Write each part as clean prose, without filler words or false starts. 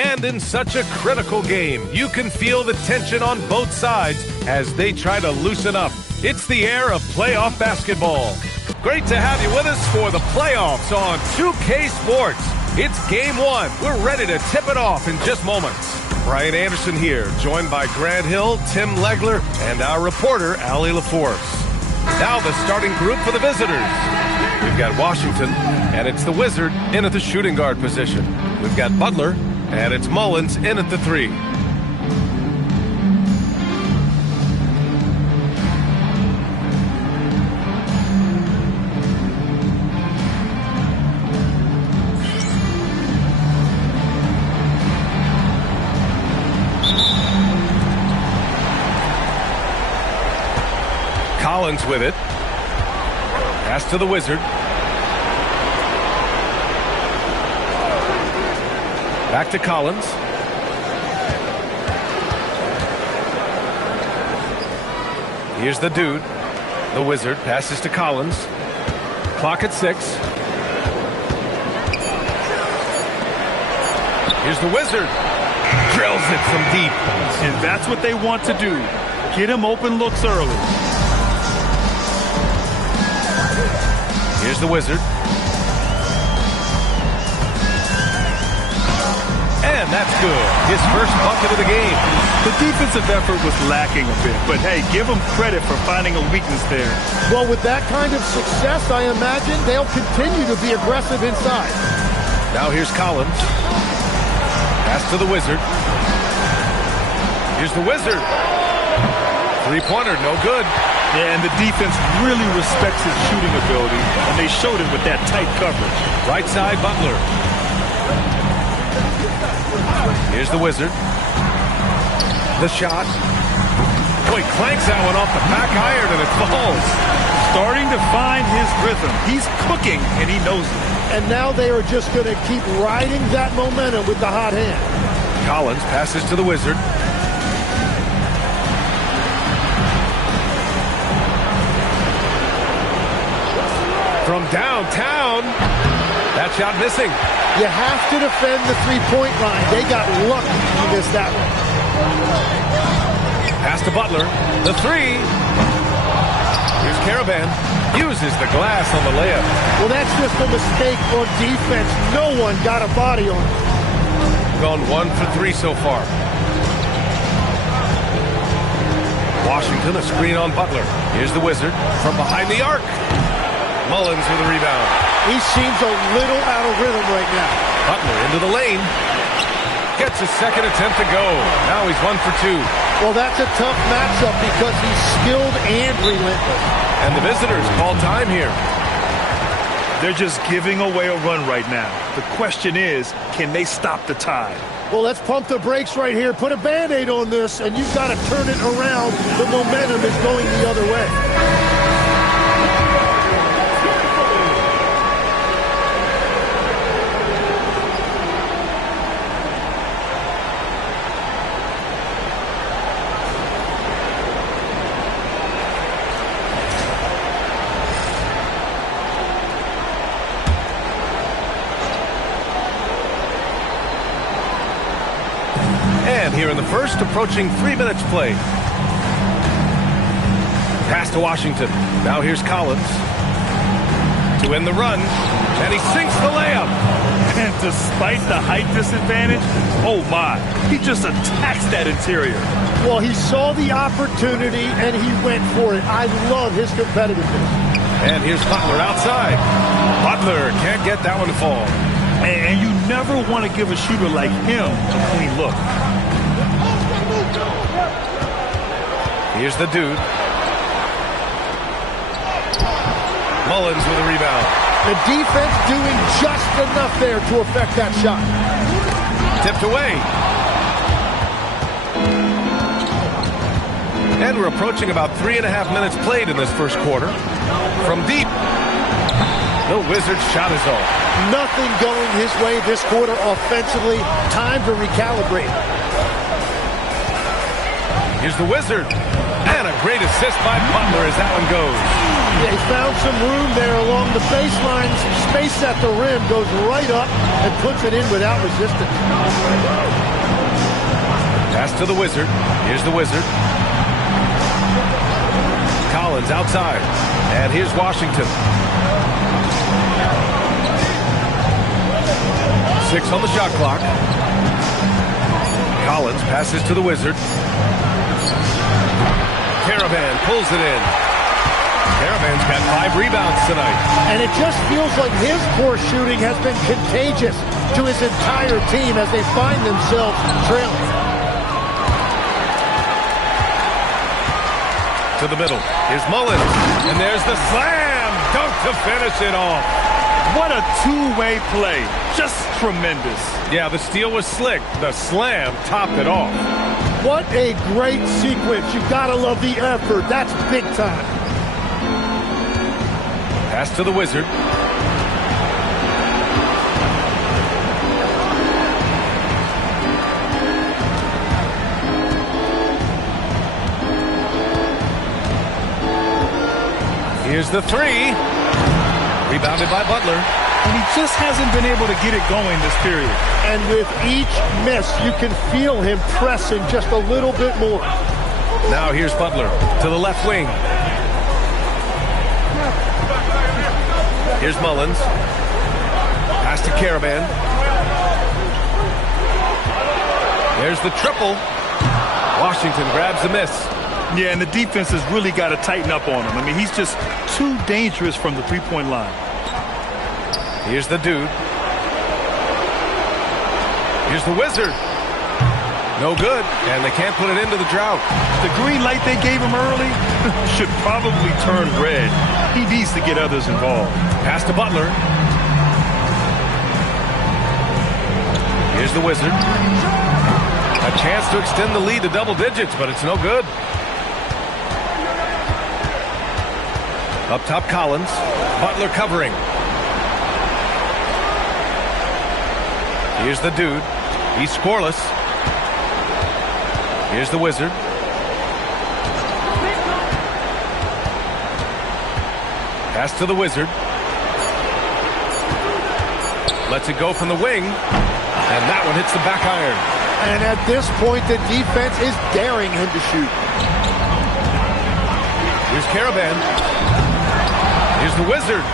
And in such a critical game, you can feel the tension on both sides as they try to loosen up. It's the air of playoff basketball. Great to have you with us for the playoffs on 2K Sports. It's game one. We're ready to tip it off in just moments. Brian Anderson here, joined by Grant Hill, Tim Legler, and our reporter, Allie LaForce. Now the starting group for the visitors. We've got Washington, and it's the Wizard in at the shooting guard position. We've got Butler, and it's Mullins in at the 3. Collins with it. Pass to the Wizard. Back to Collins. Here's the dude. The Wizard passes to Collins. Clock at 6. Here's the Wizard. Drills it from deep. And that's what they want to do. Get him open looks early. Here's the Wizard. And that's good. His first bucket of the game. The defensive effort was lacking a bit, but hey, give them credit for finding a weakness there. Well, with that kind of success, I imagine they'll continue to be aggressive inside. Now here's Collins. Pass to the Wizard. Here's the Wizard. Three-pointer, no good. Yeah, and the defense really respects his shooting ability, and they showed it with that tight coverage. Right side, Butler. Here's the Wizard. The shot. Boy, clanks that one off the back iron, and it falls. Starting to find his rhythm. He's cooking, and he knows it. And now they are just going to keep riding that momentum with the hot hand. Collins passes to the Wizard. From downtown, that shot missing. You have to defend the three-point line. They got lucky you missed that one. Pass to Butler. The 3. Here's Caravan. Uses the glass on the layup. Well, that's just a mistake on defense. No one got a body on it. Gone 1 for 3 so far. Washington, a screen on Butler. Here's the Wizard from behind the arc. Mullins with a rebound. He seems a little out of rhythm right now. Butler into the lane. Gets his second attempt to go. Now he's 1 for 2. Well, that's a tough matchup because he's skilled and relentless. And the visitors call time here. They're just giving away a run right now. The question is, can they stop the tide? Well, let's pump the brakes right here. Put a Band-Aid on this, and you've got to turn it around. The momentum is going the other way. And here in the first, approaching 3 minutes played. Pass to Washington. Now here's Collins to end the run, and he sinks the layup. And despite the height disadvantage, oh my, he just attacks that interior. Well, he saw the opportunity, and he went for it. I love his competitiveness. And here's Butler outside. Butler can't get that one to fall. And you never want to give a shooter like him a clean look. Here's the dude. Mullins with a rebound. The defense doing just enough there to affect that shot. Tipped away. And we're approaching about 3.5 minutes played in this first quarter. From deep. The Wizards' shot is off. Nothing going his way this quarter offensively. Time to recalibrate. Here's the Wizard. And a great assist by Butler as that one goes. Yeah, he found some room there along the baseline. Space at the rim, goes right up and puts it in without resistance. Pass to the Wizard. Here's the Wizard. Collins outside. And here's Washington. 6 on the shot clock. Collins passes to the Wizard. Caravan pulls it in. Caravan's got 5 rebounds tonight. And it just feels like his poor shooting has been contagious to his entire team as they find themselves trailing. To the middle. Here's Mullins. And there's the slam dunk to finish it off. What a two-way play. Just tremendous. Yeah, the steal was slick. The slam topped it off. What a great sequence. You gotta love the effort. That's big time. Pass to the Wizard. Here's the 3. Rebounded by Butler. And he just hasn't been able to get it going this period. And with each miss, you can feel him pressing just a little bit more. Now here's Butler to the left wing. Here's Mullins. Pass to Caravan. There's the triple. Washington grabs the miss. Yeah, and the defense has really got to tighten up on him. I mean, he's just too dangerous from the three-point line. Here's the dude. Here's the Wizard. No good, and they can't put it into the drought. The green light they gave him early should probably turn red. He needs to get others involved. Pass to Butler. Here's the Wizard. A chance to extend the lead to double digits, but it's no good. Up top, Collins. Butler covering. Here's the dude. He's scoreless. Here's the Wizard. Pass to the Wizard. Lets it go from the wing. And that one hits the back iron. And at this point, the defense is daring him to shoot. Here's Caravan. Here's the Wizard.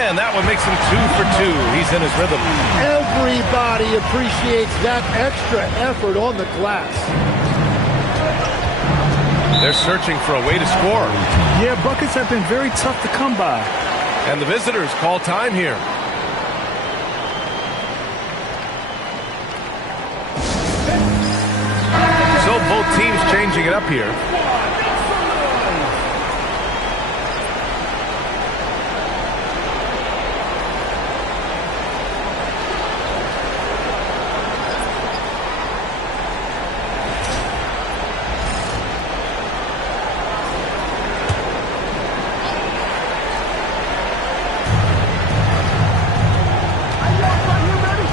And that one makes him 2 for 2. He's in his rhythm. Everybody appreciates that extra effort on the glass. They're searching for a way to score. Yeah, buckets have been very tough to come by. And the visitors call time here. So both teams changing it up here.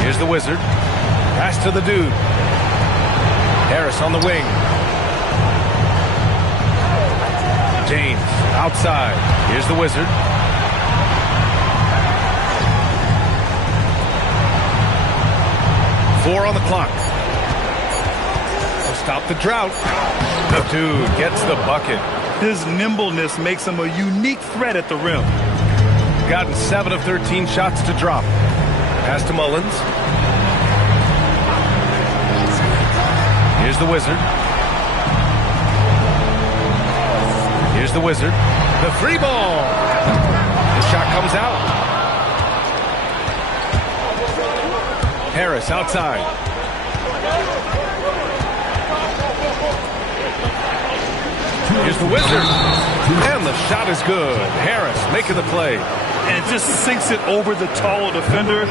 Here's the Wizard. Pass to the dude. Harris on the wing. James outside. Here's the Wizard. Four on the clock. To stop the drought. The dude gets the bucket. His nimbleness makes him a unique threat at the rim. Gotten 7 of 13 shots to drop. Pass to Mullins. Here's the Wizard. Here's the Wizard. The free ball. The shot comes out. Harris outside. Here's the Wizard. And the shot is good. Harris making the play. And it just sinks it over the taller defender.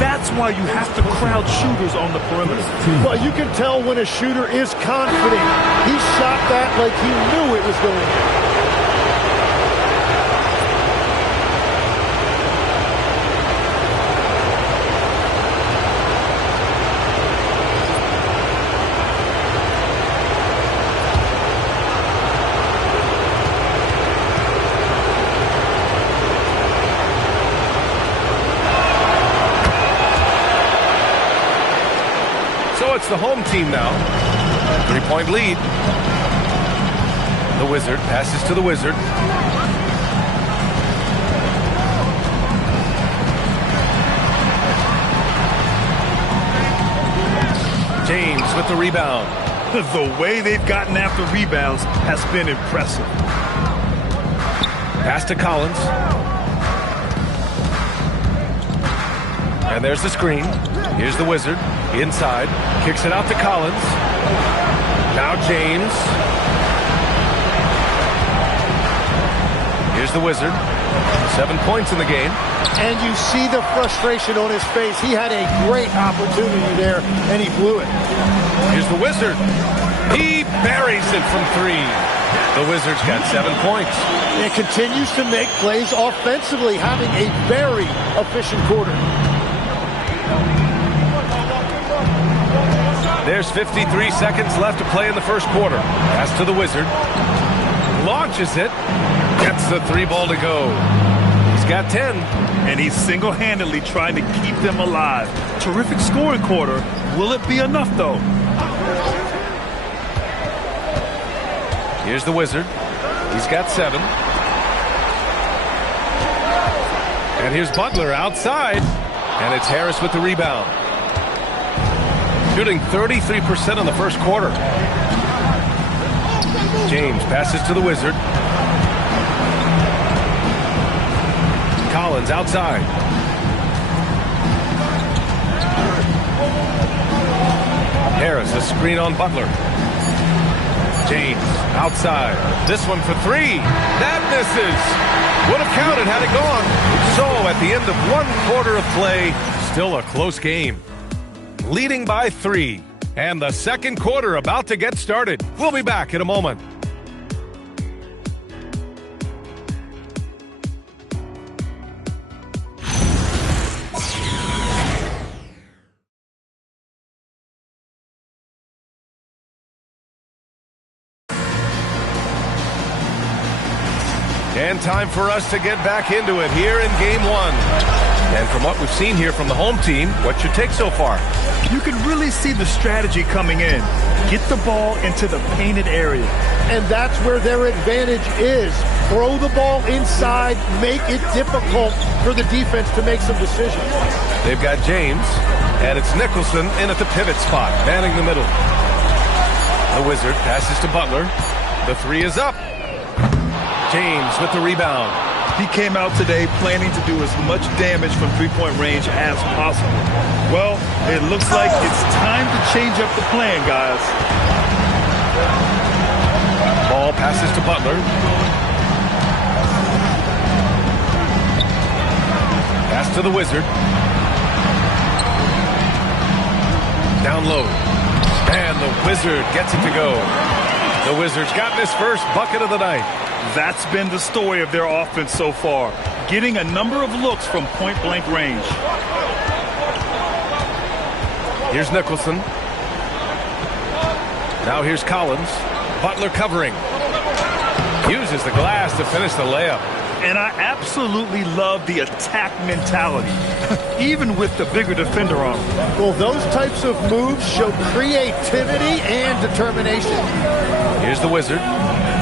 That's why you have to crowd shooters on the perimeter. Well, you can tell when a shooter is confident. He shot that like he knew it was going in. So it's the home team now. 3-point lead. The Wizard passes to the Wizard. James with the rebound. The way they've gotten after rebounds has been impressive. Pass to Collins. And there's the screen. Here's the Wizard. Inside. Kicks it out to Collins. Now James. Here's the Wizard. 7 points in the game. And you see the frustration on his face. He had a great opportunity there, and he blew it. Here's the Wizard. He buries it from 3. The Wizards got 7 points. And continues to make plays offensively, having a very efficient quarter. There's 53 seconds left to play in the first quarter. Pass to the Wizard. Launches it. Gets the 3 ball to go. He's got 10. And he's single-handedly trying to keep them alive. Terrific scoring quarter. Will it be enough, though? Here's the Wizard. He's got 7. And here's Butler outside. And it's Harris with the rebound. Shooting 33% in the first quarter. James passes to the Wizard. Collins outside. Harris, a screen on Butler. James outside. This one for 3. That misses. Would have counted had it gone. So at the end of 1 quarter of play, still a close game. Leading by 3. And the second quarter about to get started. We'll be back in a moment. And time for us to get back into it here in Game 1. And from what we've seen here from the home team, what's your take so far? You can really see the strategy coming in. Get the ball into the painted area. And that's where their advantage is. Throw the ball inside, make it difficult for the defense to make some decisions. They've got James, and it's Nicholson in at the pivot spot, manning the middle. The Wizard passes to Butler. The 3 is up. James with the rebound. He came out today planning to do as much damage from three-point range as possible. Well, it looks like it's time to change up the plan, guys. Ball passes to Butler. Pass to the Wizard. Down low. And the Wizard gets it to go. The Wizards got this first bucket of the night. That's been the story of their offense so far, getting a number of looks from point-blank range. Here's Nicholson. Now here's Collins. Butler covering. Uses the glass to finish the layup. And I absolutely love the attack mentality, even with the bigger defender on him. Well, those types of moves show creativity and determination. Here's the Wizard.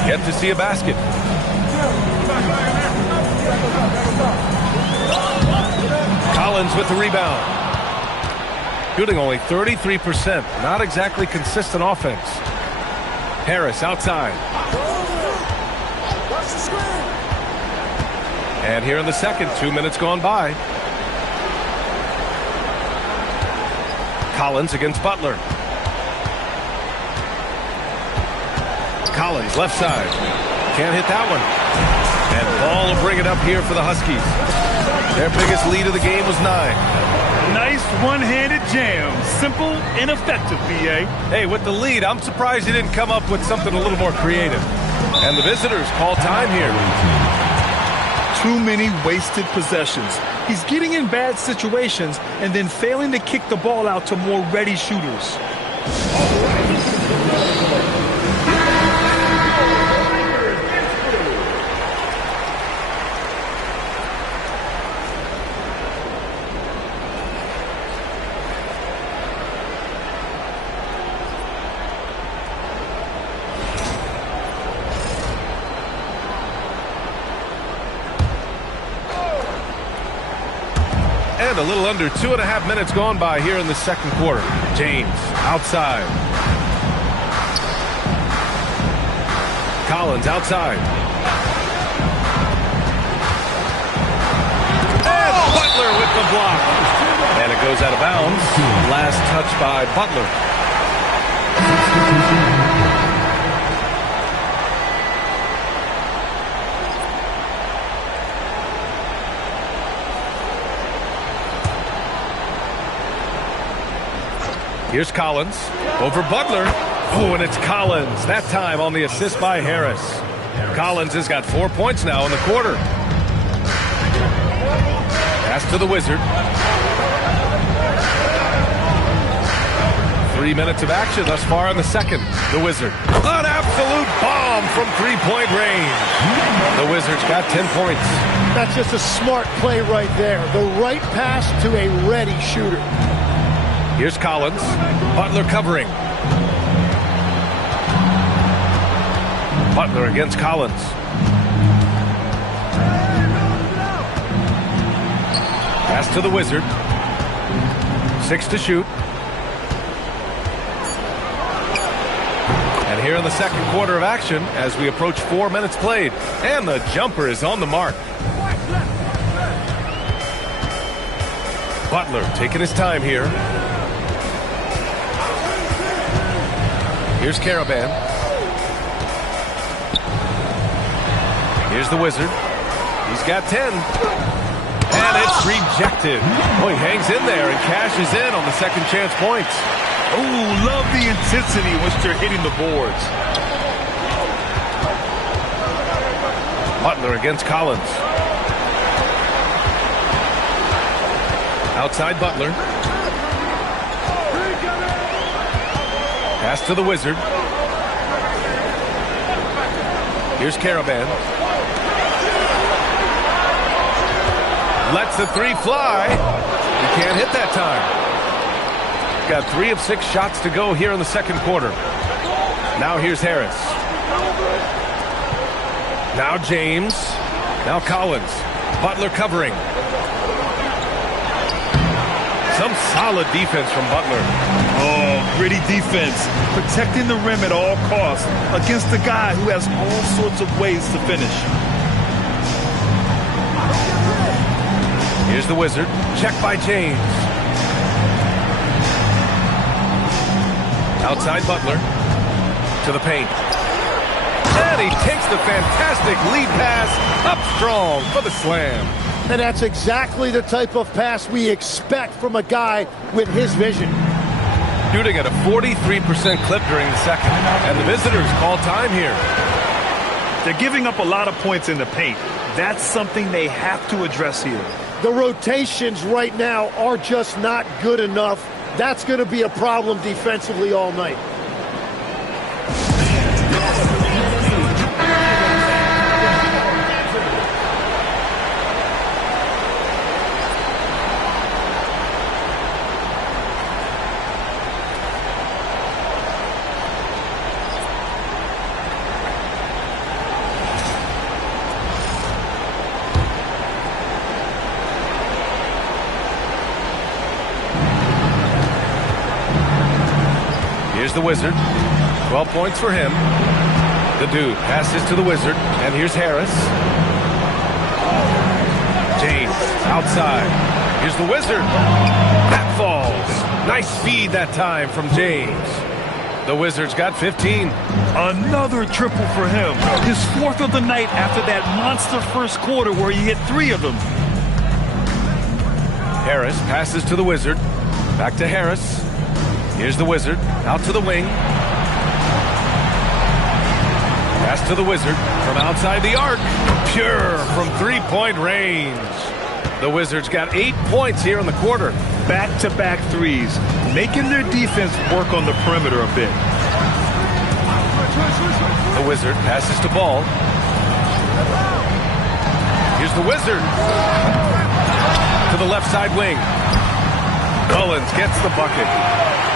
Yet to see a basket. Collins with the rebound. Shooting only 33%. Not exactly consistent offense. Harris outside. And here in the second, 2 minutes gone by. Collins against Butler. Collins, left side. Can't hit that one. And Ball will bring it up here for the Huskies. Their biggest lead of the game was 9. Nice one-handed jam. Simple and effective, B.A. Hey, with the lead, I'm surprised he didn't come up with something a little more creative. And the visitors call time here. Too many wasted possessions. He's getting in bad situations and then failing to kick the ball out to more ready shooters. And a little under 2.5 minutes gone by here in the second quarter. James outside. Collins outside. And Butler with the block. And it goes out of bounds. Last touch by Butler. Here's Collins over Butler. Oh, and it's Collins. That time on the assist by Harris. Collins has got 4 points now in the quarter. Pass to the Wizard. 3 minutes of action thus far in the second. The Wizard. An absolute bomb from three-point range. The Wizards got 10 points. That's just a smart play right there. The right pass to a ready shooter. Here's Collins. Butler covering. Butler against Collins. Pass to the Wizard. 6 to shoot. And here in the second quarter of action as we approach 4 minutes played. And the jumper is on the mark. Butler taking his time here. Here's Caravan. Here's the Wizard. He's got 10. And it's rejected. Oh, he hangs in there and cashes in on the second chance points. Oh, love the intensity in which they're hitting the boards. Butler against Collins. Outside Butler. Pass to the Wizard. Here's Caravan. Lets the three fly. He can't hit that time. Got 3 of 6 shots to go here in the second quarter. Now here's Harris. Now James. Now Collins. Butler covering. Some solid defense from Butler. Oh, gritty defense. Protecting the rim at all costs against a guy who has all sorts of ways to finish. Here's the Wizard. Check by James. Outside Butler. To the paint. And he takes the fantastic lead pass up strong for the slam. And that's exactly the type of pass we expect from a guy with his vision. Shooting at a 43% clip during the second. And the visitors call time here. They're giving up a lot of points in the paint. That's something they have to address here. The rotations right now are just not good enough. That's going to be a problem defensively all night. Here's the Wizard. 12 points for him. The dude passes to the Wizard. And here's Harris. James outside. Here's the Wizard. That falls. Nice speed that time from James. The Wizards got 15. Another triple for him. His 4th of the night after that monster first quarter where he hit 3 of them. Harris passes to the Wizard. Back to Harris. Here's the Wizard. Out to the wing. Pass to the Wizard from outside the arc. Pure from three-point range. The Wizards got 8 points here in the quarter. Back-to-back threes, making their defense work on the perimeter a bit. The Wizard passes to Ball. Here's the Wizard. To the left side wing. Mullins gets the bucket.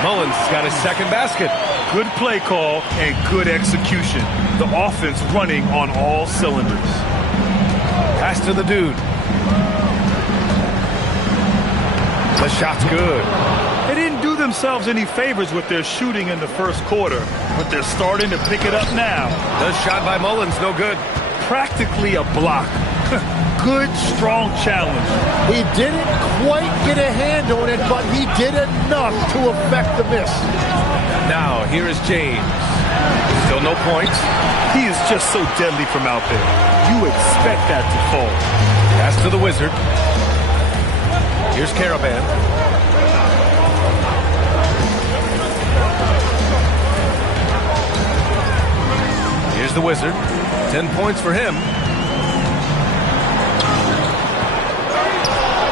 Mullins got his second basket. Good play call and good execution. The offense running on all cylinders. Pass to the dude. The shot's good. They didn't do themselves any favors with their shooting in the first quarter, but they're starting to pick it up now. The shot by Mullins, no good. Practically a block. Good, strong challenge. He didn't quite get a hand on it, but he did enough to affect the miss. Now, here is James. Still no points. He is just so deadly from out there. You expect that to fall. Pass to the Wizard. Here's Caravan. Here's the Wizard. 10 points for him.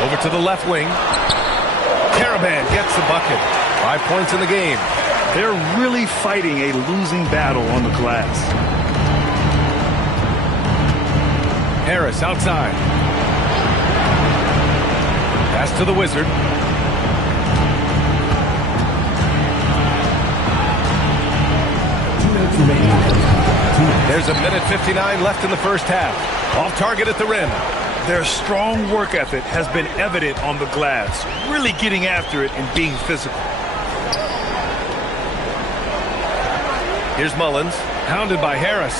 Over to the left wing. Caravan gets the bucket. 5 points in the game. They're really fighting a losing battle on the glass. Harris outside. Pass to the Wizard. There's a minute 59 left in the first half. Off target at the rim. Their strong work ethic has been evident on the glass, really getting after it and being physical. Here's Mullins, hounded by Harris.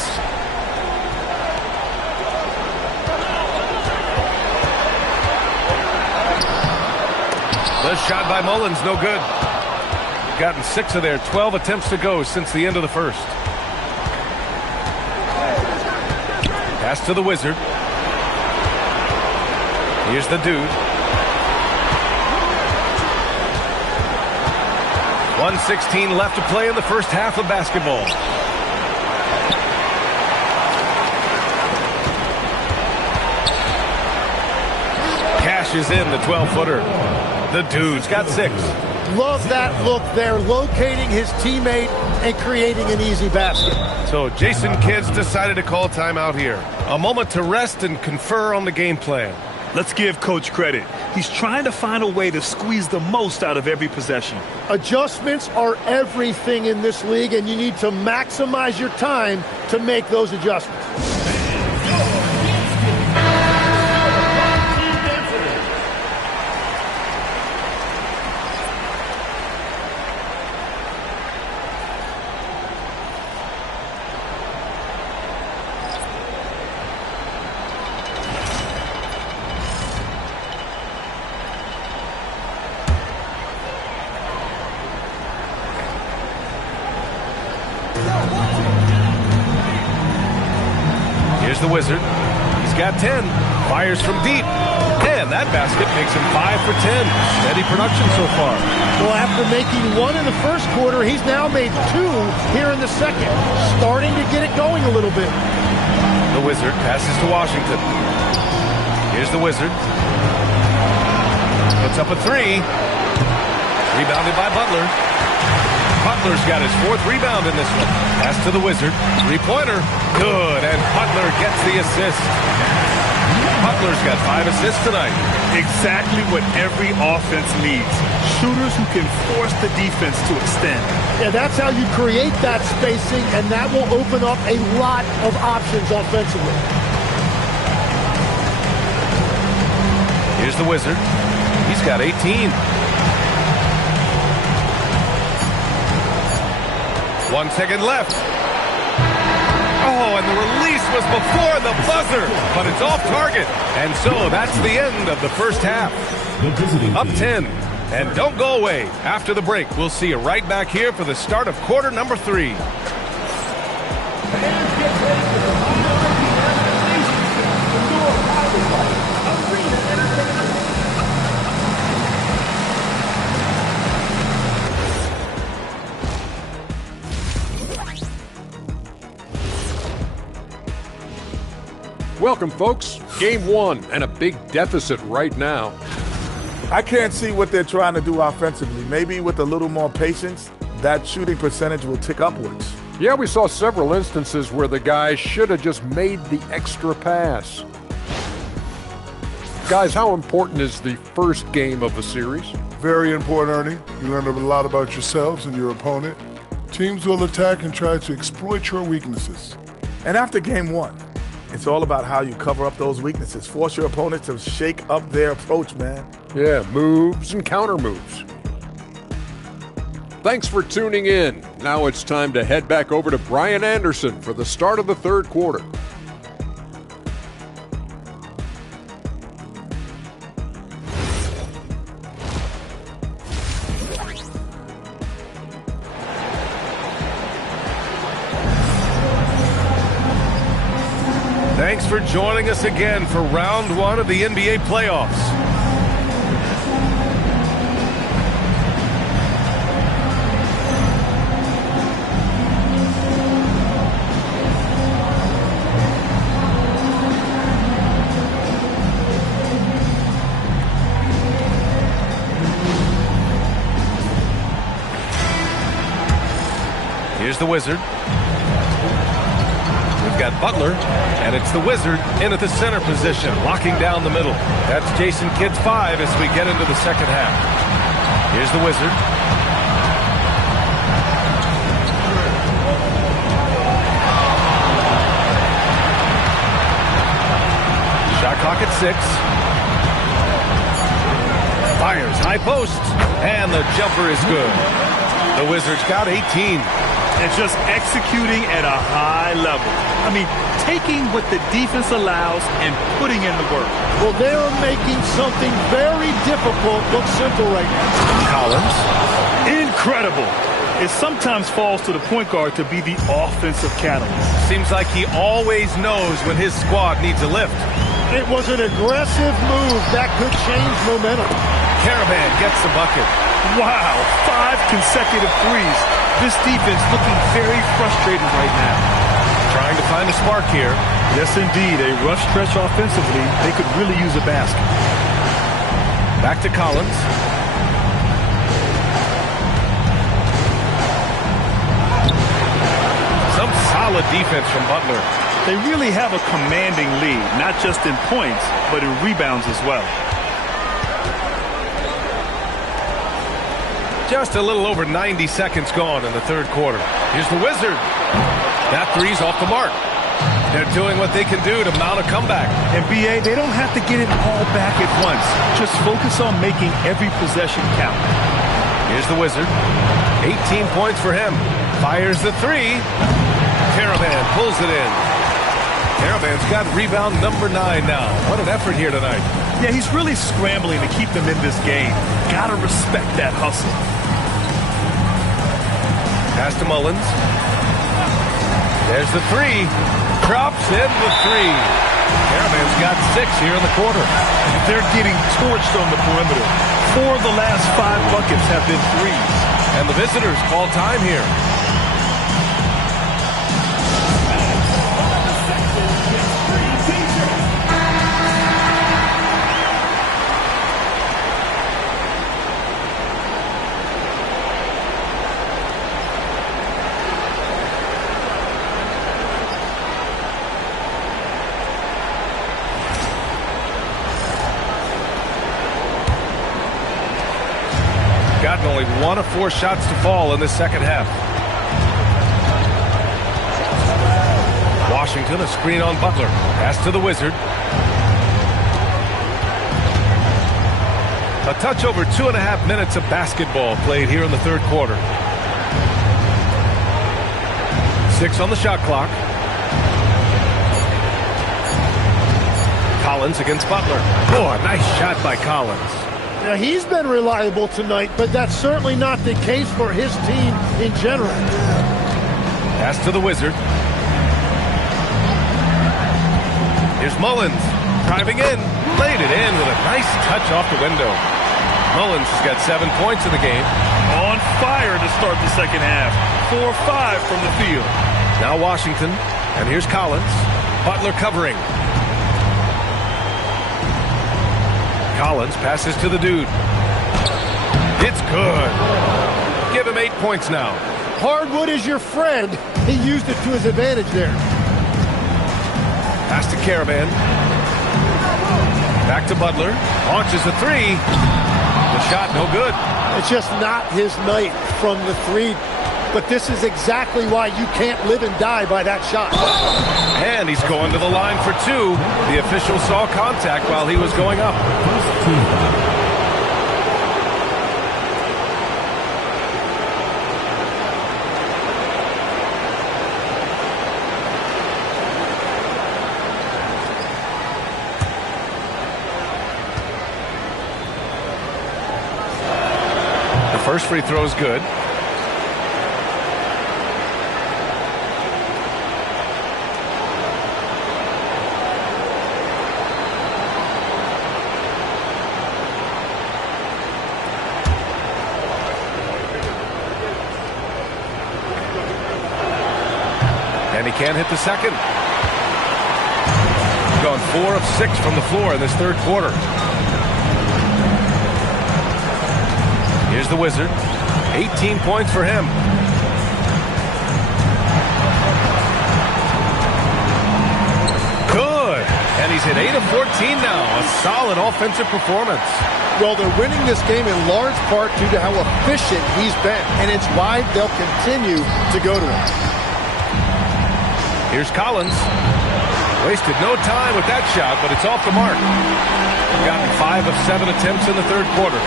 The shot by Mullins, no good. Gotten 6 of their 12 attempts to go since the end of the first. Pass to the Wizard. Here's the dude. 1:16 left to play in the first half of basketball. Cashes in the 12-footer. The dude's got 6. Love that look there, locating his teammate and creating an easy basket. So Jason Kidd's decided to call timeout here. A moment to rest and confer on the game plan. Let's give Coach credit. He's trying to find a way to squeeze the most out of every possession. Adjustments are everything in this league, and you need to maximize your time to make those adjustments. Here's the Wizard. He's got 10. Fires from deep. And that basket makes him 5 for 10. Steady production so far. Well, after making 1 in the first quarter, he's now made 2 here in the second. Starting to get it going a little bit. The Wizard passes to Washington. Here's the Wizard. Puts up a 3. Rebounded by Butler. Butler's got his 4th rebound in this one. Pass to the Wizard. 3-pointer. Good. And Butler gets the assist. Butler's got 5 assists tonight. Exactly what every offense needs. Shooters who can force the defense to extend. Yeah, that's how you create that spacing, and that will open up a lot of options offensively. Here's the Wizard. He's got 18. 1 second left. Oh, and the release was before the buzzer, but it's off target. And so that's the end of the first half. Up 10. And don't go away. After the break, we'll see you right back here for the start of quarter number 3. Welcome, folks. Game 1 and a big deficit right now. I can't see what they're trying to do offensively. Maybe with a little more patience, that shooting percentage will tick upwards. Yeah, we saw several instances where the guys should have just made the extra pass. Guys, how important is the first game of the series? Very important, Ernie. You learn a lot about yourselves and your opponent. Teams will attack and try to exploit your weaknesses. And after game 1, It's all about how you cover up those weaknesses. Force your opponent to shake up their approach, man. Yeah, moves and counter moves. Thanks for tuning in. Now it's time to head back over to Brian Anderson for the start of the third quarter. Thanks for joining us again for round one of the NBA playoffs. Here's the Wizard. We've got Butler, and it's the Wizard in at the center position, locking down the middle. That's Jason Kidd's 5 as we get into the second half. Here's the Wizard. Shot clock at 6. Fires high post, and the jumper is good. The Wizards got 18. And just executing at a high level. I mean, taking what the defense allows and putting in the work. Well, they are making something very difficult look simple right now. Collins. Incredible. It sometimes falls to the point guard to be the offensive catalyst. Seems like he always knows when his squad needs a lift. It was an aggressive move that could change momentum. Caravan gets the bucket. Wow, 5 consecutive threes. This defense looking very frustrated right now. Trying to find a spark here. Yes, indeed. A rough stretch offensively. They could really use a basket. Back to Collins. Some solid defense from Butler. They really have a commanding lead, not just in points, but in rebounds as well. Just a little over 90 seconds gone in the third quarter. Here's the Wizard. That three's off the mark. They're doing what they can do to mount a comeback. And BA, they don't have to get it all back at once. Just focus on making every possession count. Here's the Wizard. 18 points for him. Fires the 3. Caravan pulls it in. Caravan's got rebound number 9 now. What an effort here tonight. Yeah, he's really scrambling to keep them in this game. Gotta respect that hustle. Pass to Mullins. There's the 3. Drops in the 3. Caravan's got 6 here in the quarter. They're getting torched on the perimeter. 4 of the last 5 buckets have been threes. And the visitors call time here. Gotten only 1 of 4 shots to fall in this second half. Washington, a screen on Butler. Pass to the Wizard. A touch over 2.5 minutes of basketball played here in the third quarter. 6 on the shot clock. Collins against Butler. Oh, a nice shot by Collins. Now, he's been reliable tonight, but that's certainly not the case for his team in general. Pass to the Wizard. Here's Mullins. Driving in. Laid it in with a nice touch off the window. Mullins has got 7 points in the game. On fire to start the second half. 4-5 from the field. Now Washington. And here's Collins. Butler covering. Collins passes to the dude. It's good. Give him 8 points now. Hardwood is your friend. He used it to his advantage there. Pass to Caravan. Back to Butler. Launches a 3. The shot no good. It's just not his night from the 3. but this is exactly why you can't live and die by that shot. And he's going to the line for two. The official saw contact while he was going up. First free throw is good. And he can't hit the second. Gone 4 of 6 from the floor in this third quarter. Here's the Wizard. 18 points for him. Good. And he's hit 8 of 14 now. A solid offensive performance. Well, they're winning this game in large part due to how efficient he's been, and it's why they'll continue to go to him. Here's Collins. Wasted no time with that shot, but it's off the mark. Gotten 5 of 7 attempts in the third quarter.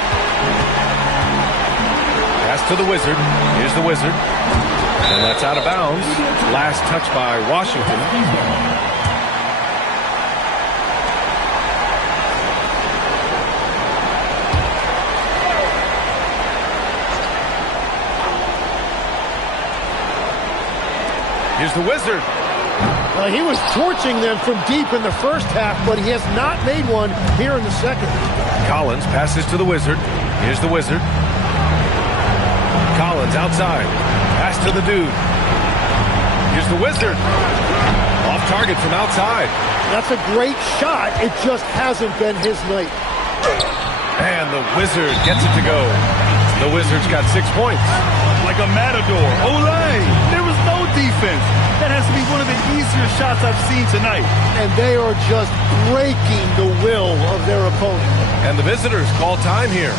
Pass to the Wizard. Here's the Wizard. And that's out of bounds. Last touch by Washington. Here's the Wizard. He was torching them from deep in the first half, but he has not made one here in the second. Collins passes to the Wizard. Here's the Wizard. Collins outside. Pass to the dude. Here's the Wizard. Off target from outside. That's a great shot. It just hasn't been his night. And the Wizard gets it to go. The Wizard's got 6 points. Like a matador. Olay! There was no defense. That has to be one of the easier shots I've seen tonight. And they are just breaking the will of their opponent. And the visitors call time here.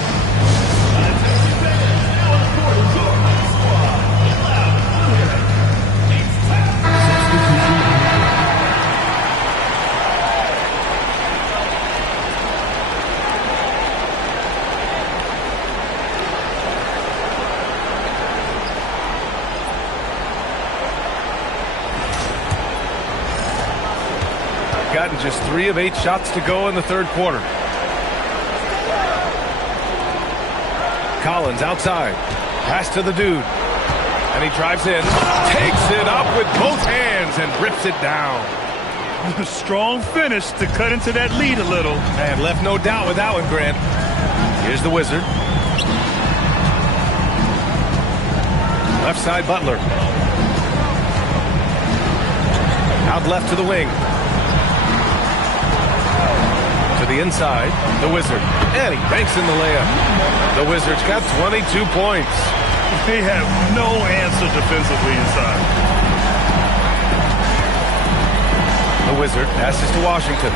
Gotten just 3 of 8 shots to go in the third quarter. Collins outside. Pass to the dude. And he drives in. Takes it up with both hands and rips it down. A strong finish to cut into that lead a little. And left no doubt with that one, Grant. Here's the Wizard. Left side Butler. Out left to the wing. To the inside, the Wizard. And he banks in the layup. The Wizards got 22 points. They have no answer defensively inside. The Wizard passes to Washington.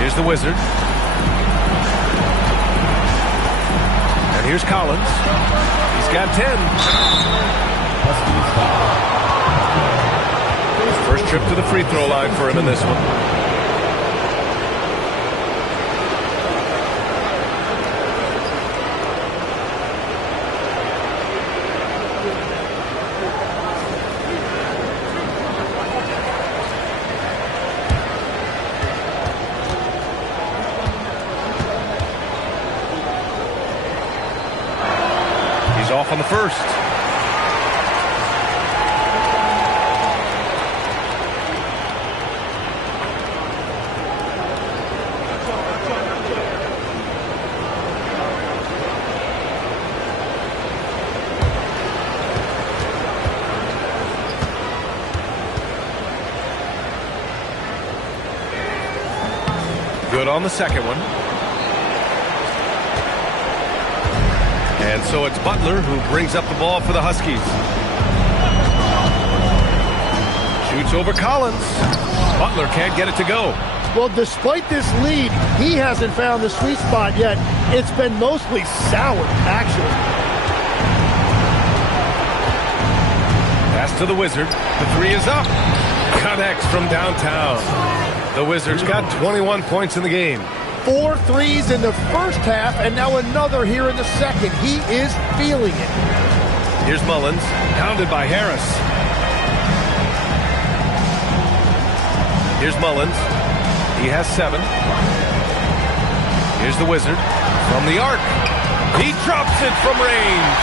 Here's the Wizard. And here's Collins. He's got 10. First trip to the free throw line for him in this one. Off on the first. Good on the second one. And so it's Butler who brings up the ball for the Huskies. Shoots over Collins. Butler can't get it to go. Well, despite this lead, he hasn't found the sweet spot yet. It's been mostly sour, actually. Pass to the Wizard. The three is up. Connects from downtown. The Wizards got 21 points in the game. 4 threes in the first half, and now another here in the second. He is feeling it. Here's Mullins, pounded by Harris. Here's Mullins. He has 7. Here's the Wizard from the arc. He drops it from range.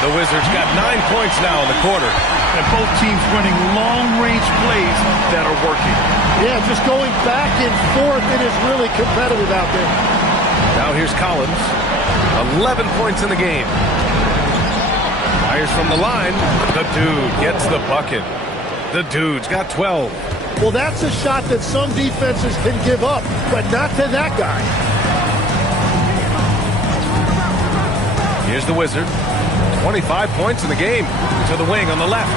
The Wizards got 9 points now in the quarter. And both teams running long-range plays that are working. Yeah, just going back and forth. It is really competitive out there. Now here's Collins. 11 points in the game. Fires from the line. The dude gets the bucket. The dude's got 12. Well, that's a shot that some defenses can give up, but not to that guy. Here's the Wizard. 25 points in the game. To the wing on the left.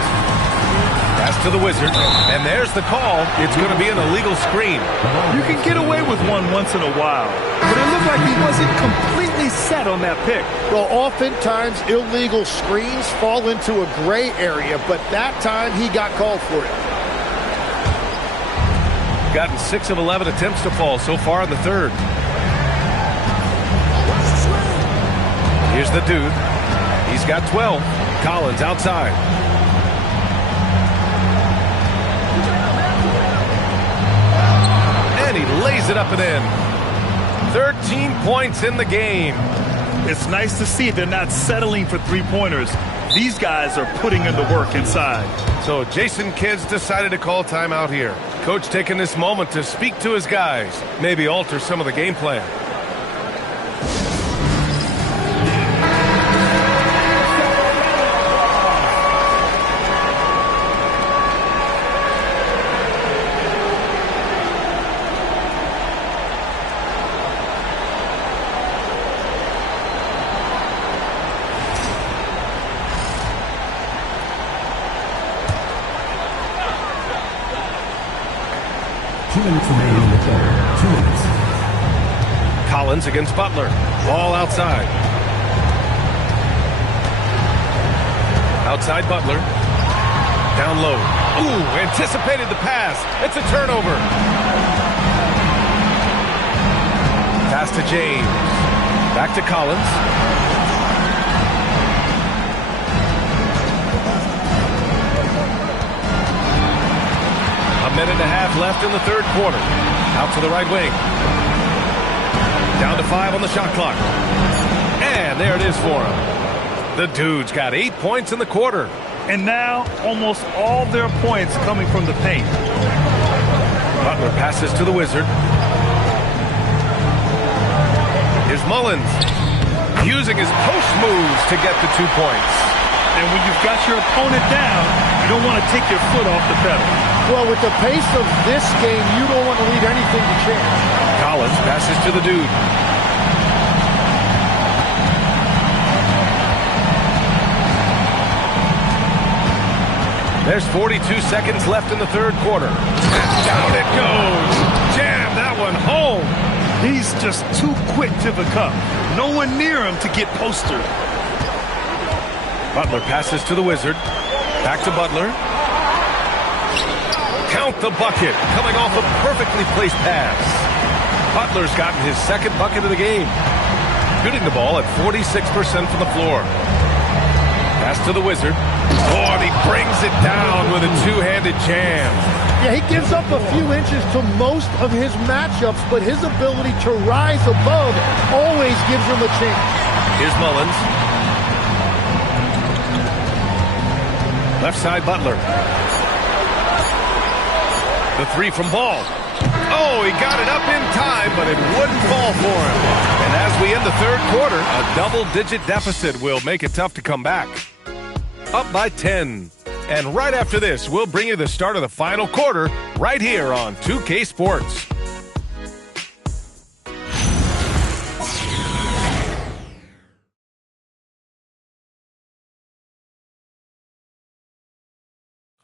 Pass to the Wizard. And there's the call. It's going to be an illegal screen. You can get away with one once in a while, but it looked like he wasn't completely set on that pick. Well, oftentimes illegal screens fall into a gray area, but that time he got called for it. Gotten 6 of 11 attempts to fall so far in the third. Here's the dude. He's got 12. Collins outside. And he lays it up and in. 13 points in the game. It's nice to see they're not settling for three-pointers. These guys are putting in the work inside. So Jason Kidd's decided to call timeout here. Coach taking this moment to speak to his guys. Maybe alter some of the game plan. Collins against Butler. Ball outside. Outside Butler. Down low. Ooh, anticipated the pass. It's a turnover. Pass to James. Back to Collins. A minute and a half left in the third quarter. Out to the right wing. Down to 5 on the shot clock. And there it is for him. The dude's got 8 points in the quarter. And now almost all their points coming from the paint. Butler passes to the Wizard. Here's Mullins. Using his post moves to get the 2 points. And when you've got your opponent down, you don't want to take your foot off the pedal. Well, with the pace of this game, you don't want to leave anything to chance. Collins passes to the dude. There's 42 seconds left in the third quarter. And down it goes. Jam that one home. He's just too quick to the cup. No one near him to get postered. Butler passes to the Wizard. Back to Butler. Count the bucket. Coming off a perfectly placed pass. Butler's gotten his second bucket of the game. Shooting the ball at 46% from the floor. Pass to the Wizard. Oh, and he brings it down with a two-handed jam. Yeah, he gives up a few inches to most of his matchups, but his ability to rise above always gives him a chance. Here's Mullins. Left side Butler. The three from Ball. Oh, he got it up in time, but it wouldn't fall for him. And as we end the third quarter, a double-digit deficit will make it tough to come back. Up by 10. And right after this, we'll bring you the start of the final quarter right here on 2K Sports.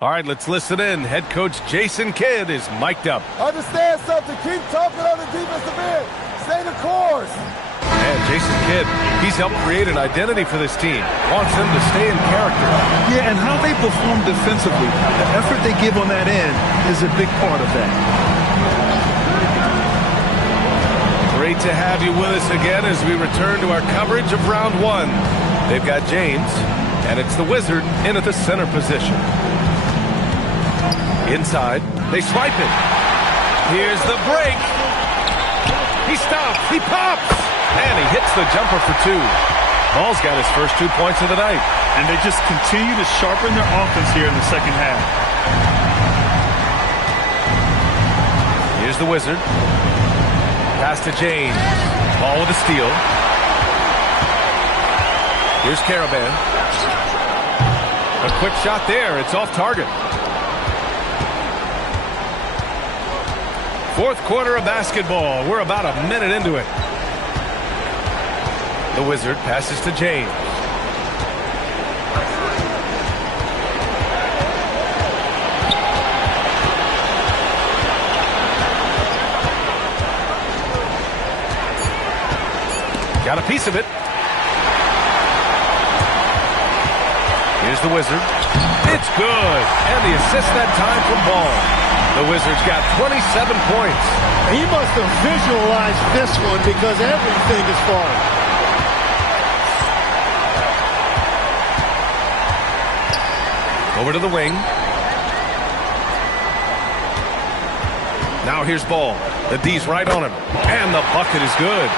All right, let's listen in. Head coach Jason Kidd is mic'd up. Understand something. Keep talking on the defensive end. Stay the course. And Jason Kidd, he's helped create an identity for this team. Wants them to stay in character. Yeah, and how they perform defensively. The effort they give on that end is a big part of that. Great to have you with us again as we return to our coverage of round one. They've got James, and it's the Wizard in at the center position. Inside, they swipe it. Here's the break. He stops, he pops, and he hits the jumper for two. Ball's got his first 2 points of the night. And they just continue to sharpen their offense here in the second half. Here's the Wizard. Pass to James. Ball with a steal. Here's Caravan. A quick shot there. It's off target. Fourth quarter of basketball. We're about a minute into it. The Wizard passes to James. Got a piece of it. Here's the Wizard. It's good. And the assist that time from Ball. The Wizards got 27 points. He must have visualized this one because everything is falling. Over to the wing. Now here's Ball. The D's right on him. And the bucket is good.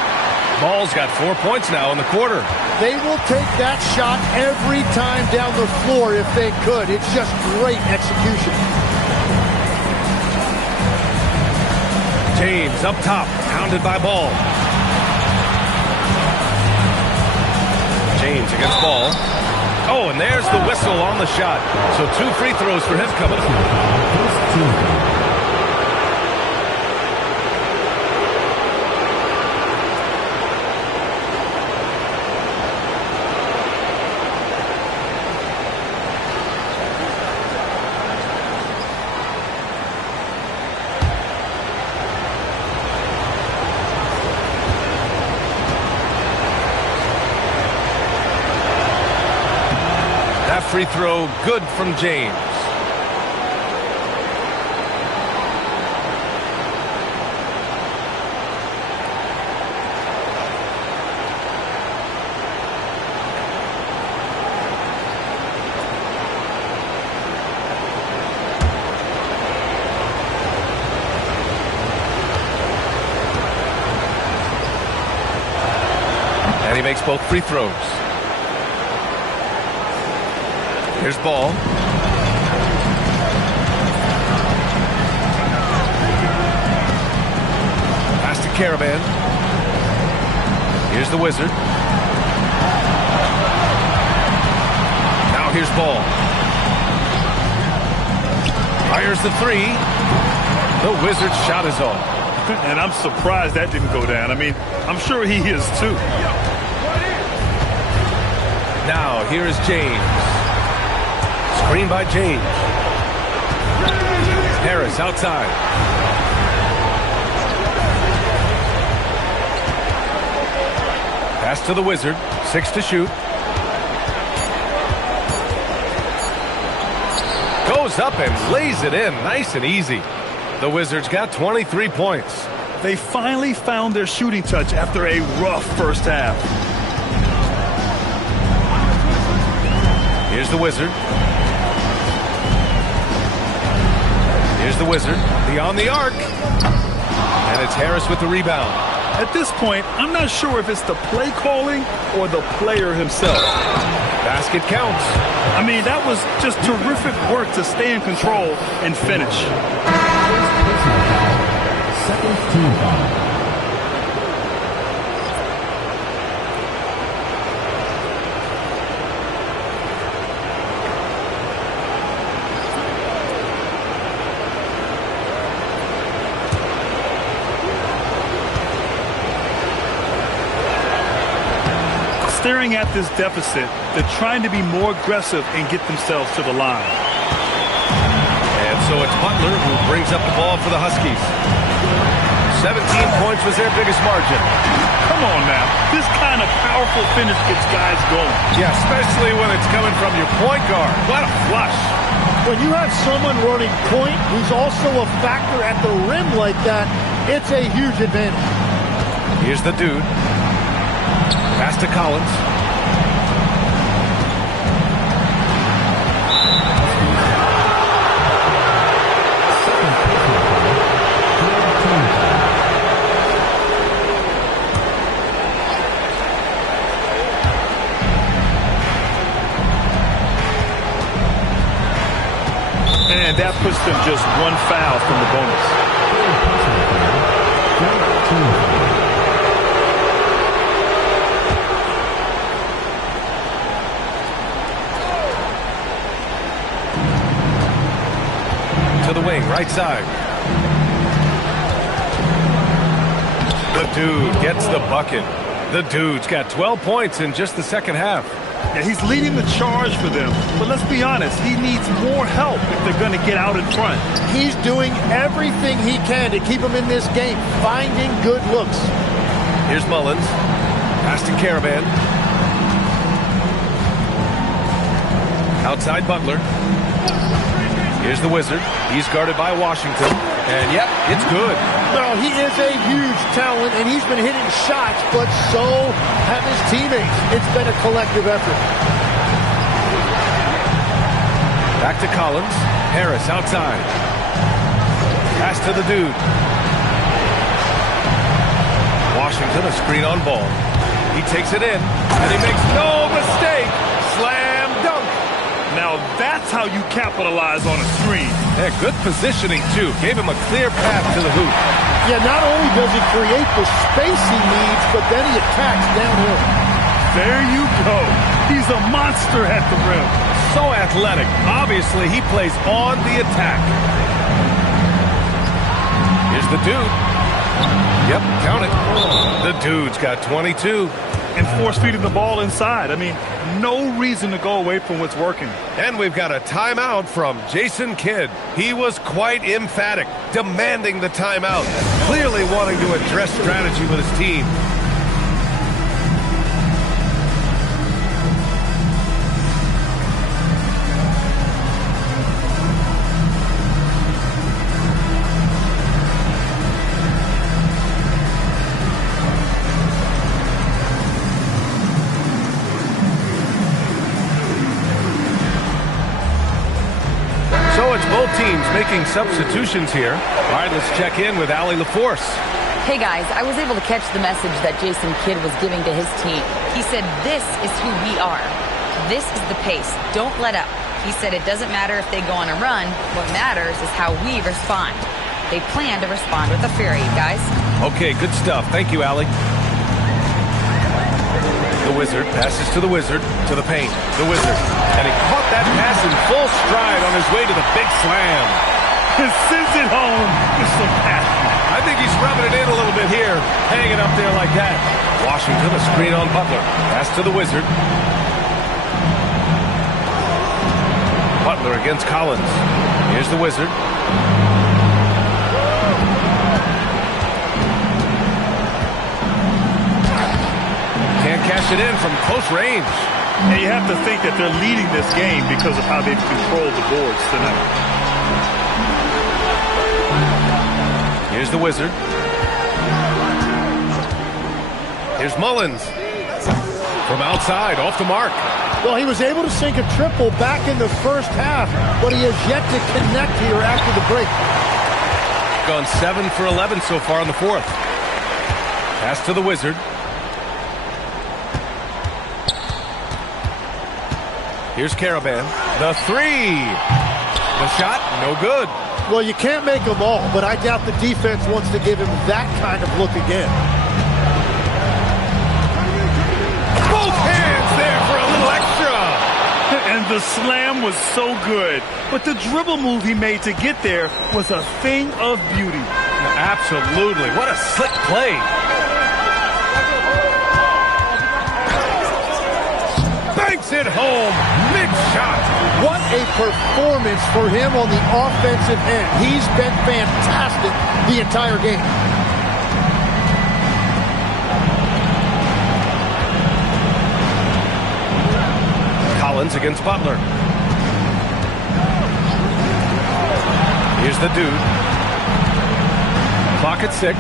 Ball's got 4 points now in the quarter. They will take that shot every time down the floor if they could. It's just great execution. James up top, pounded by Ball. James against Ball. Oh, and there's the whistle on the shot. So 2 free throws for him coming up. Free throw good from James. And he makes both free throws. Here's Ball. Pass to Caravan. Here's the Wizard. Now here's Ball. Fires the three. The Wizard's shot is off. And I'm surprised that didn't go down. I mean, I'm sure he is too. Now here is James. Screen by James. Harris outside. Pass to the Wizard. 6 to shoot. Goes up and lays it in. Nice and easy. The Wizards got 23 points. They finally found their shooting touch after a rough first half. Here's the Wizard. Here's the Wizard, beyond the arc. And it's Harris with the rebound. At this point, I'm not sure if it's the play calling or the player himself. Basket counts. I mean, that was just terrific work to stay in control and finish. Second team foul. Staring at this deficit, they're trying to be more aggressive and get themselves to the line. And so it's Butler who brings up the ball for the Huskies. 17 points was their biggest margin. Come on now. This kind of powerful finish gets guys going. Yeah, especially when it's coming from your point guard. What a flush. When you have someone running point who's also a factor at the rim like that, it's a huge advantage. Here's the dude. Pass to Collins. And that puts them just one foul from the bonus. To the wing, right side. The dude gets the bucket. The dude's got 12 points in just the second half. Yeah, he's leading the charge for them. But let's be honest, he needs more help if they're going to get out in front. He's doing everything he can to keep him in this game, finding good looks. Here's Mullins. Pass to Caravan. Outside Butler. Here's the Wizard. He's guarded by Washington. And, yep, it's good. No, he is a huge talent, and he's been hitting shots, but so have his teammates. It's been a collective effort. Back to Collins. Harris outside. Pass to the dude. Washington, a screen on ball. He takes it in, and he makes no mistake. Slam dunk. Now that's how you capitalize on a screen. Yeah, good positioning, too. Gave him a clear path to the hoop. Yeah, not only does he create the space he needs, but then he attacks downhill. There you go. He's a monster at the rim. So athletic. Obviously, he plays on the attack. Here's the dude. Yep, count it. The dude's got 22. And force-feeding the ball inside. I mean, no reason to go away from what's working. And we've got a timeout from Jason Kidd. He was quite emphatic, demanding the timeout, clearly wanting to address strategy with his team. Both teams making substitutions here. All right, let's check in with Allie LaForce. Hey, guys, I was able to catch the message that Jason Kidd was giving to his team. He said, this is who we are. This is the pace. Don't let up. He said it doesn't matter if they go on a run. What matters is how we respond. They plan to respond with a fury, guys. Okay, good stuff. Thank you, Allie. The Wizard passes to the Wizard, to the paint. The Wizard. And he caught that pass in full stride on his way to the big slam. He sends it home with some passion. I think he's rubbing it in a little bit here, hanging up there like that. Washington, a screen on Butler. Pass to the Wizard. Butler against Collins. Here's the Wizard. Can't cash it in from close range. And you have to think that they're leading this game because of how they've controlled the boards tonight. Here's the Wizard. Here's Mullins. From outside, off the mark. Well, he was able to sink a triple back in the first half, but he has yet to connect here after the break. Gone 7 for 11 so far in the fourth. Pass to the Wizard. Here's Caravan. The three. The shot, no good. Well, you can't make them all, but I doubt the defense wants to give him that kind of look again. Both hands there for a little extra. And the slam was so good. But the dribble move he made to get there was a thing of beauty. Absolutely. What a slick play. Banks it home. Mid-shot. What a performance for him on the offensive end. He's been fantastic the entire game. Collins against Butler. Here's the dude. Clock at 6.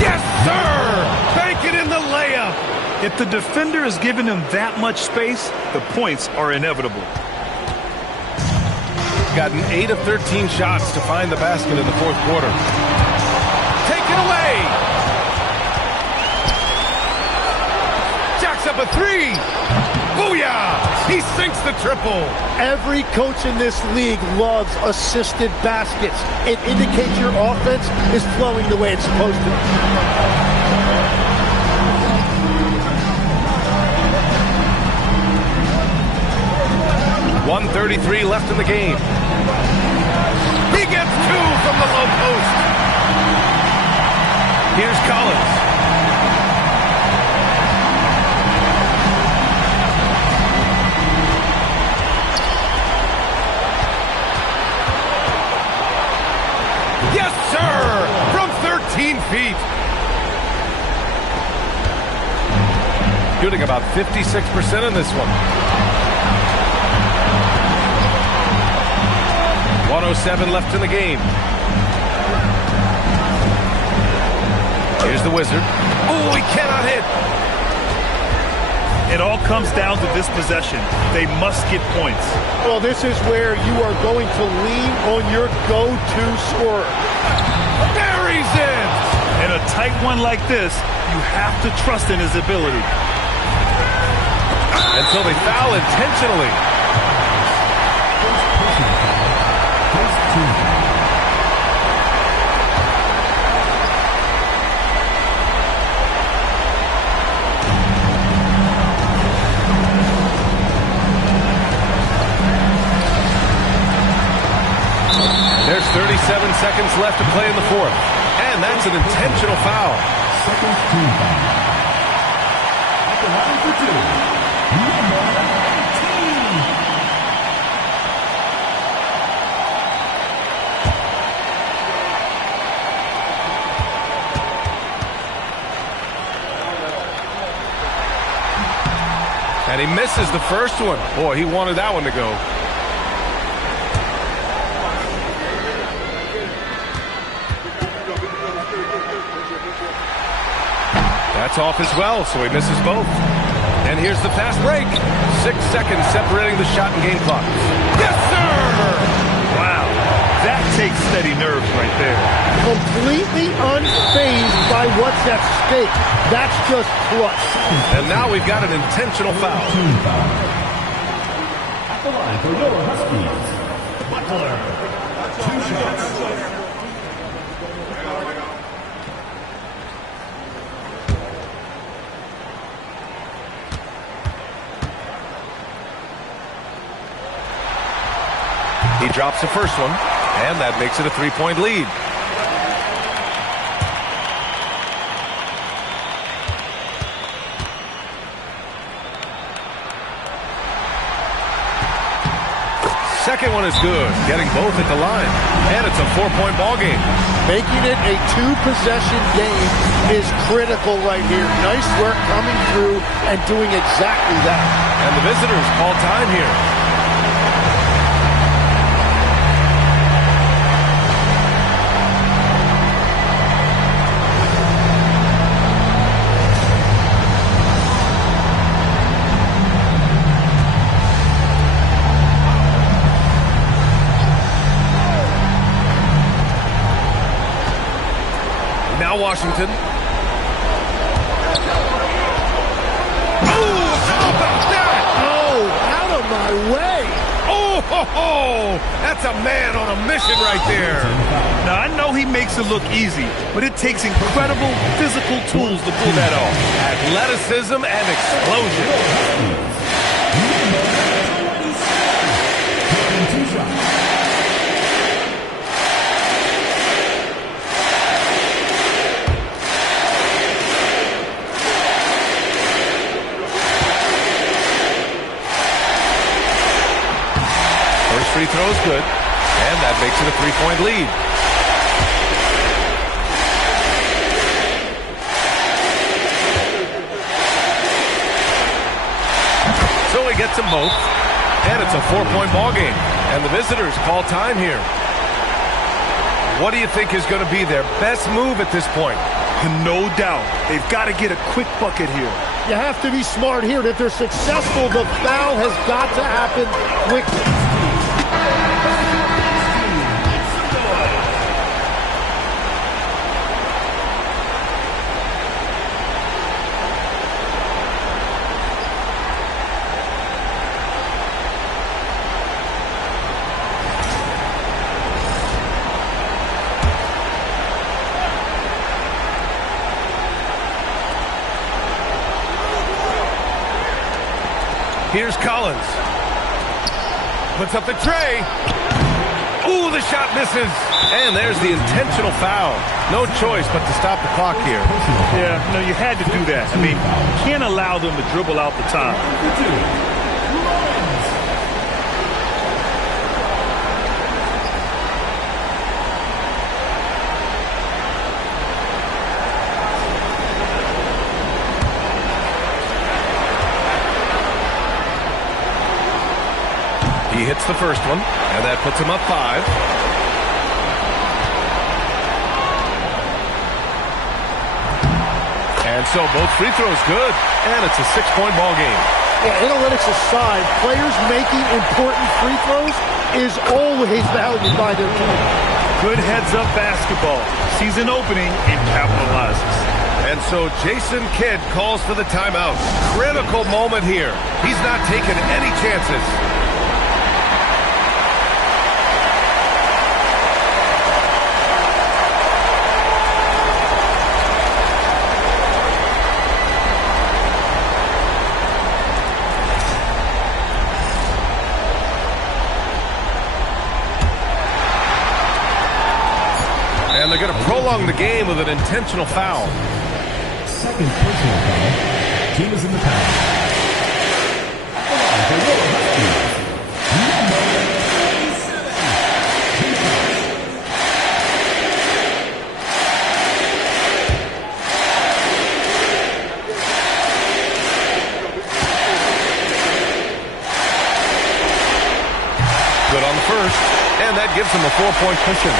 Yes, sir! Bank it in the layup. If the defender is giving him that much space, the points are inevitable. Gotten 8 of 13 shots to find the basket in the fourth quarter. Taken away. Jacks up a 3. Booyah! He sinks the triple. Every coach in this league loves assisted baskets. It indicates your offense is flowing the way it's supposed to. 1:33 left in the game. He gets 2 from the low post. Here's Collins. Yes, sir! From 13 feet. Shooting about 56% in this one. 1:07 left in the game. Here's the Wizard. Oh, he cannot hit. It all comes down to this possession. They must get points. Well, this is where you are going to lean on your go-to scorer. Buries it! In a tight one like this, you have to trust in his ability. Until they foul intentionally. There's 37 seconds left to play in the fourth. And that's an intentional foul. Second team foul. At the line for 2, number 18. And he misses the first one. Boy, he wanted that one to go. That's off as well, so he misses both. And here's the fast break. 6 seconds separating the shot and game clock. Yes, sir! Wow, that takes steady nerves right there. Completely unfazed by what's at stake. That's just clutch. And now we've got an intentional foul. Team foul. At the line for your Huskies, Butler. 2 shots. He drops the first one, and that makes it a 3-point lead. Second one is good, getting both at the line. And it's a 4-point ball game. Making it a 2-possession game is critical right here. Nice work coming through and doing exactly that. And the visitors call time here. Washington. Oh, how about that? Oh, out of my way. Oh, ho, ho. That's a man on a mission right there. Now, I know he makes it look easy, but it takes incredible physical tools to pull that off. Athleticism and explosion. Free throw is good, and that makes it a 3-point lead. So we gets them both. And it's a 4-point ball game. And the visitors call time here. What do you think is going to be their best move at this point? No doubt. They've got to get a quick bucket here. You have to be smart here. And if they're successful, the foul has got to happen quickly. Here's Collins. Puts up the tray. Ooh, the shot misses. And there's the intentional foul. No choice but to stop the clock here. Yeah, no, you had to do that. I mean, you can't allow them to dribble out the top. He hits the first one, and that puts him up 5. And so both free throws good, and it's a 6-point ball game. Yeah, analytics aside, players making important free throws is always valued by their team. Good heads-up basketball. Sees an opening and capitalizes. And so Jason Kidd calls for the timeout. Critical moment here. He's not taking any chances. And they're going to prolong the game with an intentional foul. Second personal foul. Team is in the foul. Good on the first, and that gives them a 4-point cushion.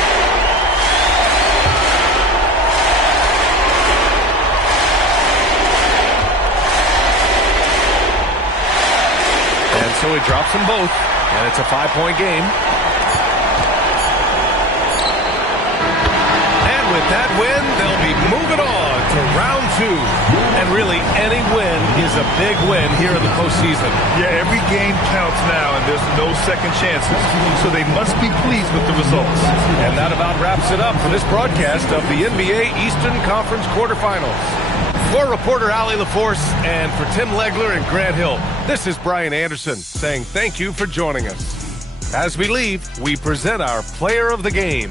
So he drops them both, and it's a 5-point game. And with that win, they'll be moving on to round 2. And really, any win is a big win here in the postseason. Yeah, every game counts now, and there's no second chances. So they must be pleased with the results. And that about wraps it up for this broadcast of the NBA Eastern Conference quarterfinals. For reporter Allie LaForce and for Tim Legler and Grant Hill, this is Brian Anderson saying thank you for joining us. As we leave, we present our player of the game.